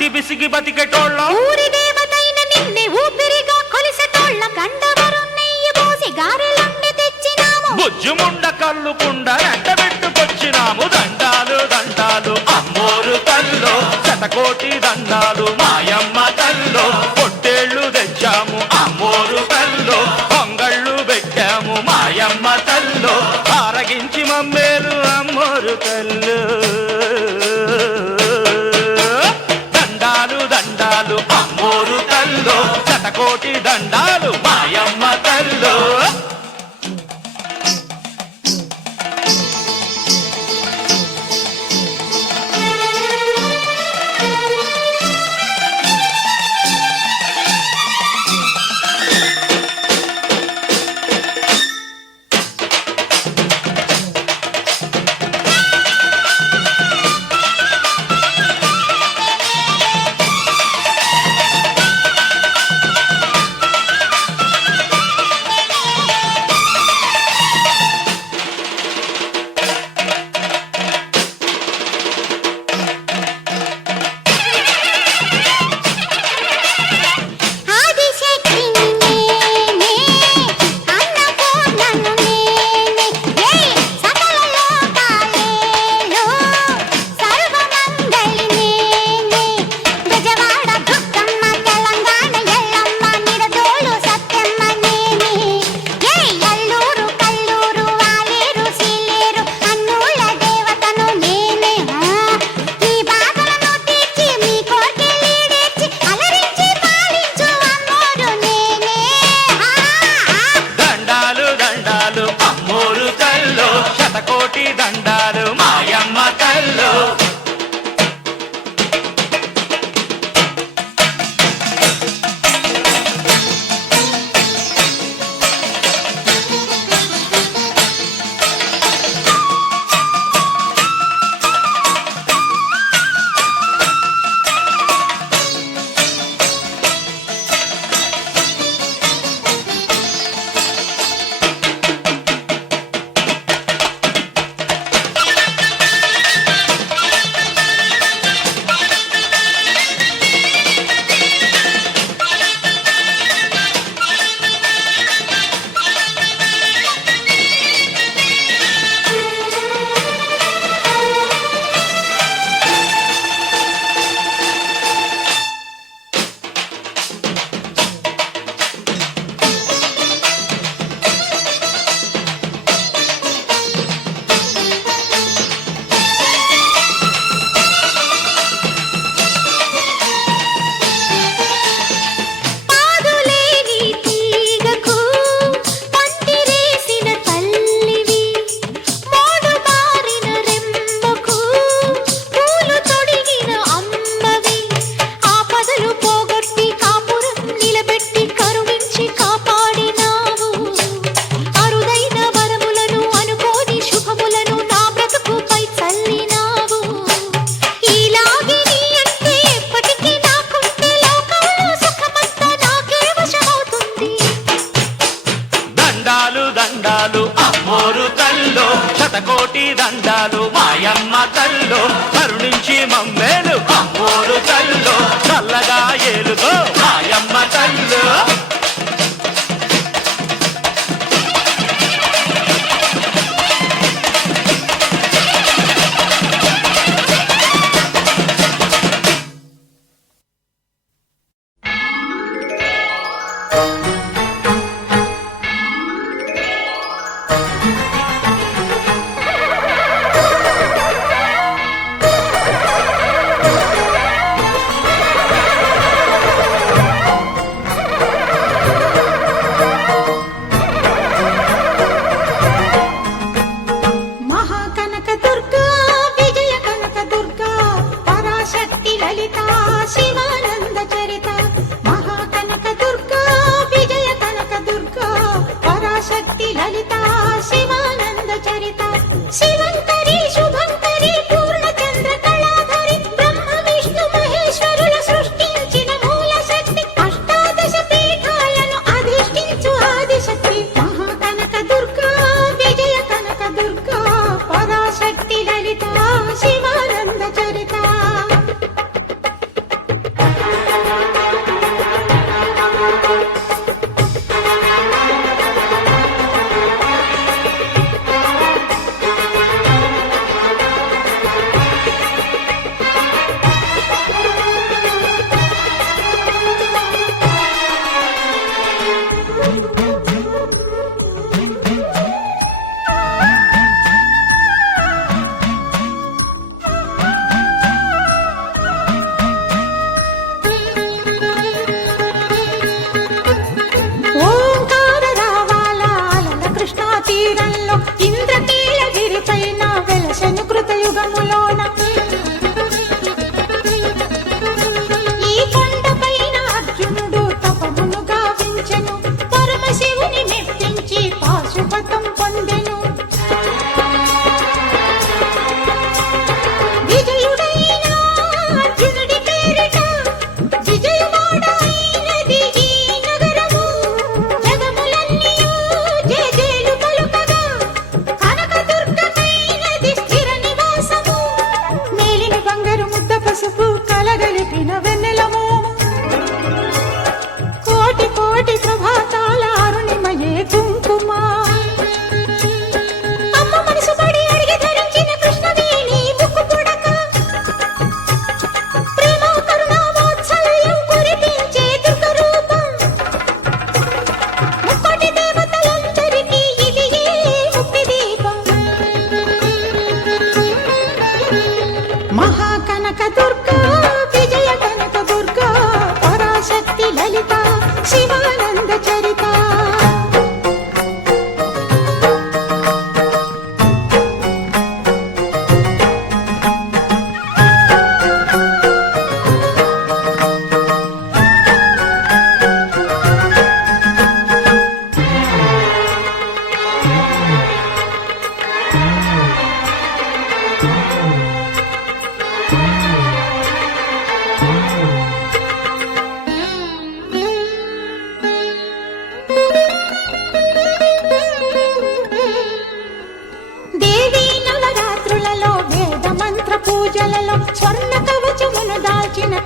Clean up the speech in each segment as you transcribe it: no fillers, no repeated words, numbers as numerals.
బట్టి బిసిగి బతికెటోళ్ళ ఊరి దేవతైన నిన్నే ఊపిరిగా కొలిసెటోళ్ళ గండవరం నెయ్యి పోసి గారెలన్నీ తెచ్చినాము బుజ్జుముండ కల్లుకుండ ఎండబెట్టుకొచ్చినాము దండాలు దండాలు అమ్మోరు తల్లో శతకోటి దండాలు మాయమ్మ తల్లో పొట్టేళ్లు తెచ్చాము అమ్మోరు తల్లో పొంగళ్ళు పెట్టాము మాయమ్మ తల్లో ఆరగించి మమ్మేలు అమ్మోరు తల్లు దండాలు దండాలు అమ్మోరు తల్లో శతకోటి దండాలు మాయమ్మ తల్లో శతకోటి దండాలు మాయమ్మ తల్లో దండాలు అమ్మోరు తల్లో శతకోటి దండాలు మాయమ్మ తల్లో కరుణించి మమ్మేలు అమ్మోరు తల్లో చల్లగా ఏలుగో మాయమ్మ తల్లో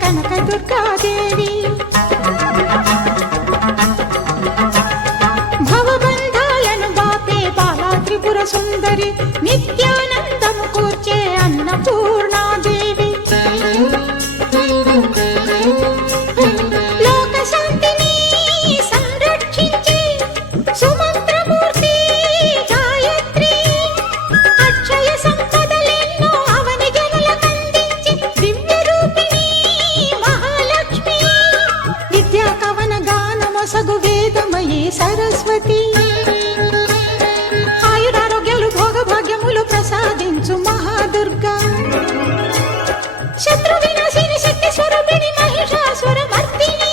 కనకదుర్గాదేవి భవబంధాలను బాపే బాలా త్రిపుర సుందరి నిత్యానందము కూర్చే అన్నపూర్ణాదేవి లోక శాంతిని సంరక్షించే సుమంత్రమూర్తి గాయత్రి అక్షయ సంపదలెన్నో అవని జనులకందించి దివ్య రూపిణి మహాలక్ష్మి విద్యా కవన గానమొసగు వేదమయీ సరస్వతి ఆయురారోగ్యాలు భోగభాగ్యములు ప్రసాదించు మహాదుర్గా శత్రు వినాశిని శక్తి స్వరూపిణి మహిషాసుర మర్దిని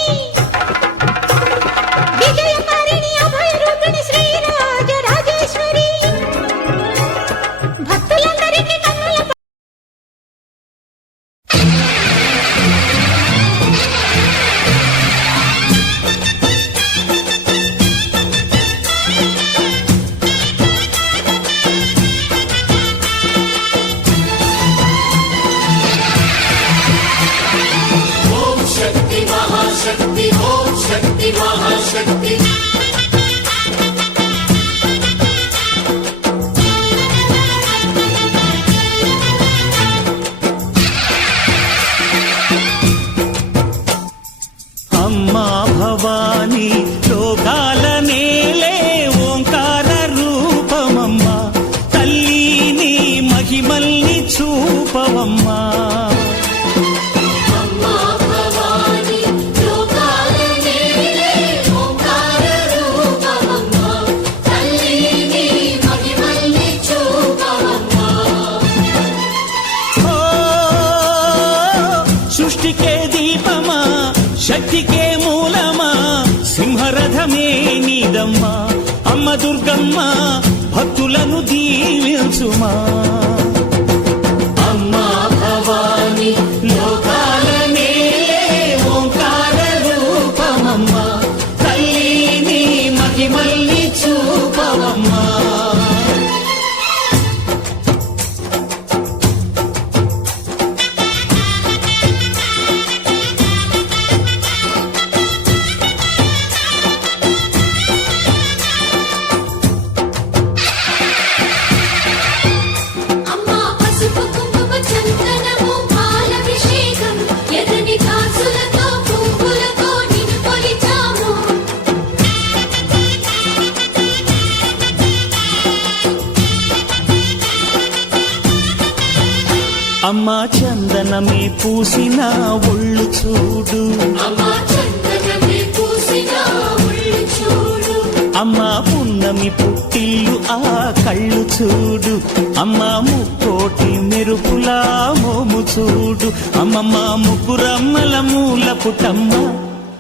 విజయకారిణి అభయ రూపిణి శ్రీరాజ రాజేశ్వరి భక్తులందరికీ కన్నుల అమ్మా భవానీ లోకాల నేలే ఓంకార రూపమమ్మా తల్లిని మహిమల్ని చూపవమ్మా ఓ, సృష్టికే దీపమా శక్తికే మూలమా సింహరథమే నీదమ్మా అమ్మ దుర్గమ్మ భక్తులను దీవించుమా అమ్మా భవాని లోకాల నేలే ఓంకార రూపమమ్మా తల్లిని మహిమల్ని చూపవమ్మా అమ్మా పసుపు కుంకుమ చందనము పాలభిషేకం ఎర్రని కాసులతో పువ్వులతో నిన్ను కొలిచాము అమ్మా చందనమే పూసిన ఒళ్ళు చూడు అమ్మా చందనమే పూసిన ఒళ్ళు చూడు అమ్మా పున్నమి పుట్టిల్లు ఆ కళ్ళు చూడు అమ్మా ముక్కోటి మెరుపులా మోము చూడు అమ్మమ్మ ముగ్గురమ్మల మూల పుటమ్మ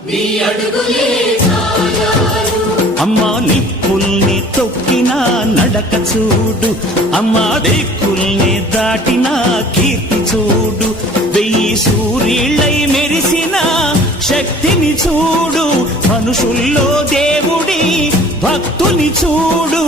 నీ అడుగులే సాగారు అమ్మా నిప్పుల్ని తొక్కిన నడక చూడు అమ్మా దిక్కుల్ని దాటిన కీర్తి చూడు వెయ్యి సూర్యుళ్ళై మెరిసిన శక్తిని చూడు మనుషుల్లో దేవుడి భక్తుని చూడు